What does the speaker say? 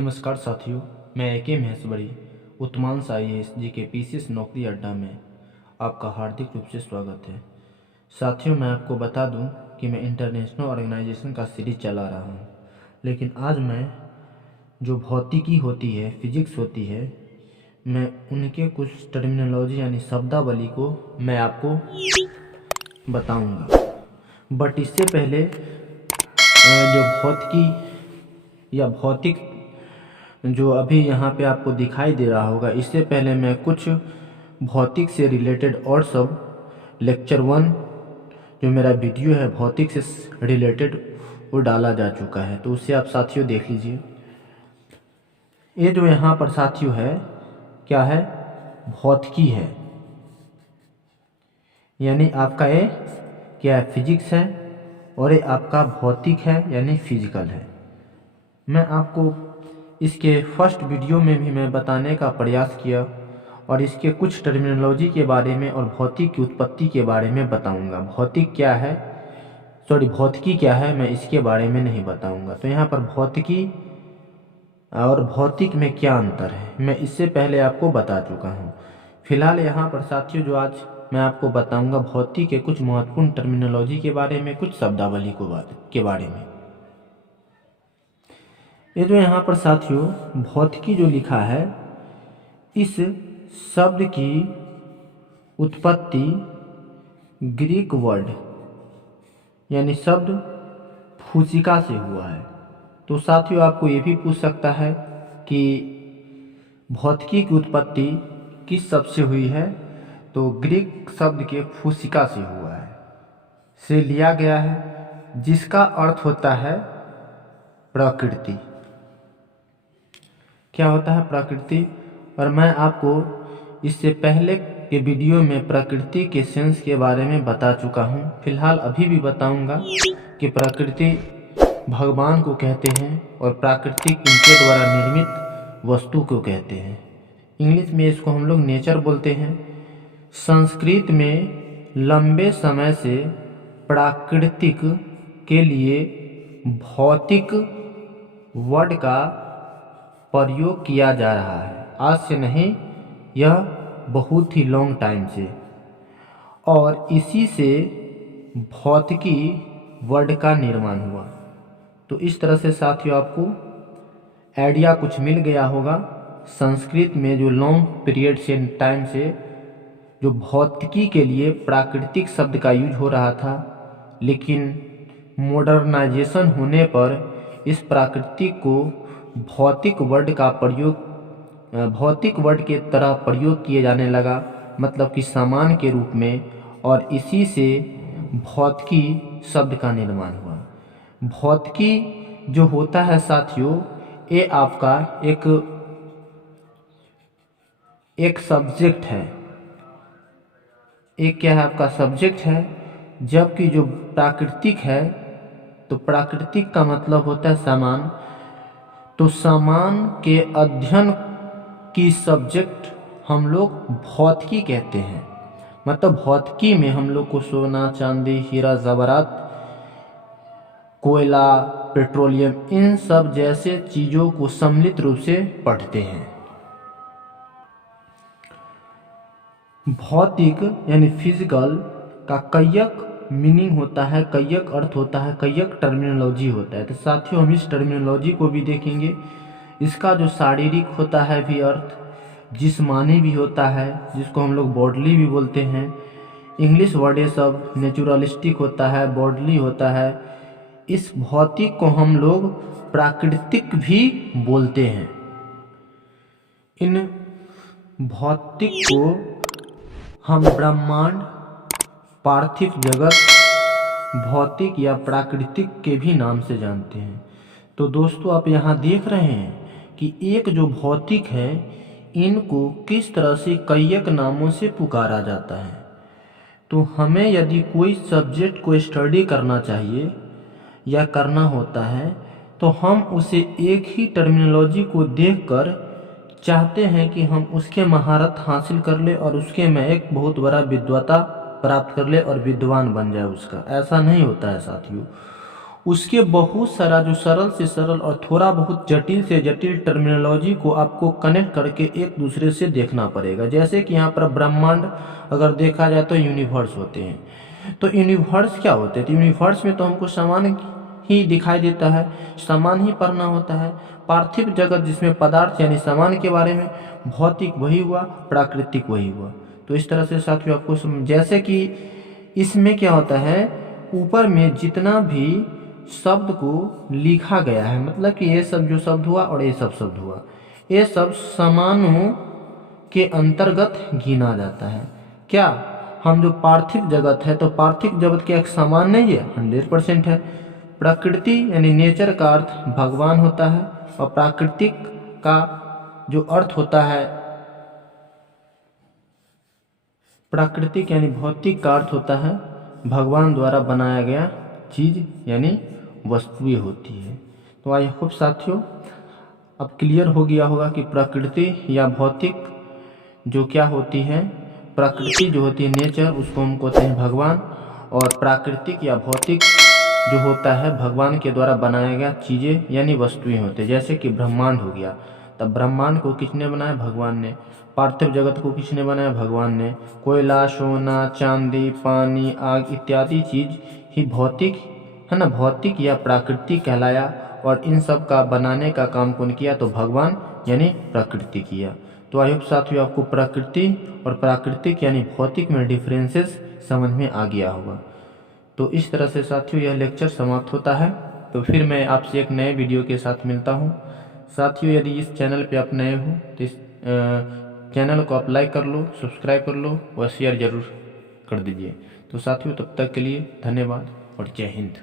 नमस्कार साथियों, मैं ए.के. महेश्वरी उत्तमांश IAS जी के PCS नौकरी अड्डा में आपका हार्दिक रूप से स्वागत है। साथियों, मैं आपको बता दूं कि मैं इंटरनेशनल ऑर्गेनाइजेशन का सीरीज चला रहा हूं, लेकिन आज मैं जो भौतिकी होती है, फिजिक्स होती है, मैं उनके कुछ टर्मिनोलॉजी यानी शब्दावली को मैं आपको बताऊंगा। बट इससे पहले जो भौतिकी या भौतिक जो अभी यहाँ पे आपको दिखाई दे रहा होगा, इससे पहले मैं कुछ भौतिक से रिलेटेड और सब लेक्चर 1 जो मेरा वीडियो है भौतिक से रिलेटेड वो डाला जा चुका है, तो उससे आप साथियों देख लीजिए। ये जो यहाँ पर साथियों है क्या है, भौतिकी है, यानी आपका ये क्या है, फिजिक्स है, और ये आपका भौतिक है यानी फिजिकल है। मैं आपको इसके फर्स्ट वीडियो में भी मैं बताने का प्रयास किया और इसके कुछ टर्मिनोलॉजी के बारे में और भौतिक की उत्पत्ति के बारे में बताऊंगा। भौतिकी क्या है मैं इसके बारे में नहीं बताऊंगा। तो यहाँ पर भौतिकी और भौतिक में क्या अंतर है मैं इससे पहले आपको बता चुका हूँ। फिलहाल यहाँ पर साथियों जो आज मैं आपको बताऊंगा भौतिक के कुछ महत्वपूर्ण टर्मिनोलॉजी के बारे में, कुछ शब्दावली के बारे में। ये जो यहाँ पर साथियों भौतिकी जो लिखा है, इस शब्द की उत्पत्ति ग्रीक वर्ड यानी शब्द फूसिका से हुआ है। तो साथियों आपको ये भी पूछ सकता है कि भौतिकी की उत्पत्ति किस शब्द से हुई है, तो ग्रीक शब्द के फूसिका से हुआ है, से लिया गया है, जिसका अर्थ होता है प्रकृति। क्या होता है, प्रकृति। और मैं आपको इससे पहले के वीडियो में प्रकृति के सेंस के बारे में बता चुका हूँ। फिलहाल अभी भी बताऊंगा कि प्रकृति भगवान को कहते हैं और प्राकृतिक इनके द्वारा निर्मित वस्तु को कहते हैं। इंग्लिश में इसको हम लोग नेचर बोलते हैं। संस्कृत में लंबे समय से प्राकृतिक के लिए भौतिक वर्ड का प्रयोग किया जा रहा है। आज से नहीं, यह बहुत ही लॉन्ग टाइम से, और इसी से भौतिकी वर्ड का निर्माण हुआ। तो इस तरह से साथियों आपको आइडिया कुछ मिल गया होगा। संस्कृत में जो लॉन्ग पीरियड से टाइम से जो भौतिकी के लिए प्राकृतिक शब्द का यूज हो रहा था, लेकिन मॉडर्नाइजेशन होने पर इस प्राकृतिक को भौतिक वर्ड के तरह प्रयोग किए जाने लगा, मतलब कि सामान के रूप में, और इसी से भौतिकी शब्द का निर्माण हुआ। भौतिकी जो होता है साथियों, ये आपका एक सब्जेक्ट है। एक क्या है, आपका सब्जेक्ट है। जबकि जो प्राकृतिक है, तो प्राकृतिक का मतलब होता है सामान। तो सामान के अध्ययन की सब्जेक्ट हम लोग भौतिकी कहते हैं। मतलब भौतिकी में हम लोग को सोना, चांदी, हीरा जवाहरात, कोयला, पेट्रोलियम, इन सब जैसे चीजों को सम्मिलित रूप से पढ़ते हैं। भौतिक यानी फिजिकल का कईक मीनिंग होता है, कईक अर्थ होता है, कईक टर्मिनोलॉजी होता है। तो साथियों हम इस टर्मिनोलॉजी को भी देखेंगे। इसका जो शारीरिक होता है भी अर्थ, जिस्मानी भी होता है, जिसको हम लोग बॉडली भी बोलते हैं। इंग्लिश वर्ड ये सब नेचुरलिस्टिक होता है, बॉडली होता है। इस भौतिक को हम लोग प्राकृतिक भी बोलते हैं। इन भौतिक को हम ब्रह्मांड, पार्थिव जगत, भौतिक या प्राकृतिक के भी नाम से जानते हैं। तो दोस्तों आप यहाँ देख रहे हैं कि एक जो भौतिक है, इनको किस तरह से कईक नामों से पुकारा जाता है। तो हमें यदि कोई सब्जेक्ट को स्टडी करना चाहिए या करना होता है, तो हम उसे एक ही टर्मिनोलॉजी को देखकर चाहते हैं कि हम उसके महारत हासिल कर ले और उसके में एक बहुत बड़ा विद्वता प्राप्त कर ले और विद्वान बन जाए उसका। ऐसा नहीं होता है साथियों। उसके बहुत सारा जो सरल से सरल और थोड़ा बहुत जटिल से जटिल टर्मिनोलॉजी को आपको कनेक्ट करके एक दूसरे से देखना पड़ेगा। जैसे कि यहाँ पर ब्रह्मांड अगर देखा जाए तो यूनिवर्स होते हैं, तो यूनिवर्स क्या होते हैं? तो यूनिवर्स में तो हमको समान ही दिखाई देता है, समान ही पढ़ना होता है। पार्थिव जगत जिसमें पदार्थ यानी सामान के बारे में, भौतिक वही हुआ, प्राकृतिक वही हुआ। तो इस तरह से साथियों आपको जैसे कि इसमें क्या होता है, ऊपर में जितना भी शब्द को लिखा गया है, मतलब कि ये सब जो शब्द हुआ और ये सब शब्द हुआ, ये सब समानों के अंतर्गत गिना जाता है। क्या हम जो पार्थिव जगत है, तो पार्थिव जगत क्या एक समान नहीं है? 100% है। प्रकृति यानी नेचर का अर्थ भगवान होता है, और प्राकृतिक का जो अर्थ होता है, प्राकृतिक यानी भौतिक का अर्थ होता है भगवान द्वारा बनाया गया चीज यानी वस्तुएं होती है। तो आई होप साथियों अब क्लियर हो गया होगा कि प्रकृति या भौतिक जो क्या होती है, प्रकृति जो होती है नेचर, उसको हम कहते हैं भगवान, और प्राकृतिक या भौतिक जो होता है भगवान के द्वारा बनाया गया चीज़ें यानी वस्तुएं होते हैं। जैसे कि ब्रह्मांड हो गया, तब ब्रह्मांड को किसने बनाया? भगवान ने। पार्थिव जगत को किसने बनाया? भगवान ने। कोयला, सोना, चांदी, पानी, आग इत्यादि चीज ही भौतिक है ना, भौतिक या प्राकृतिक कहलाया, और इन सब का बनाने का काम कौन किया? तो भगवान यानी प्रकृति किया। तो आई होप साथियों आपको प्रकृति और प्राकृतिक यानी भौतिक में डिफरेंसेस समझ में आ गया होगा। तो इस तरह से साथियों यह लेक्चर समाप्त होता है। तो फिर मैं आपसे एक नए वीडियो के साथ मिलता हूँ। साथियों यदि इस चैनल पे आप नए हो तो इस चैनल को आप लाइक कर लो, सब्सक्राइब कर लो और शेयर जरूर कर दीजिए। तो साथियों तब तक के लिए धन्यवाद और जय हिंद।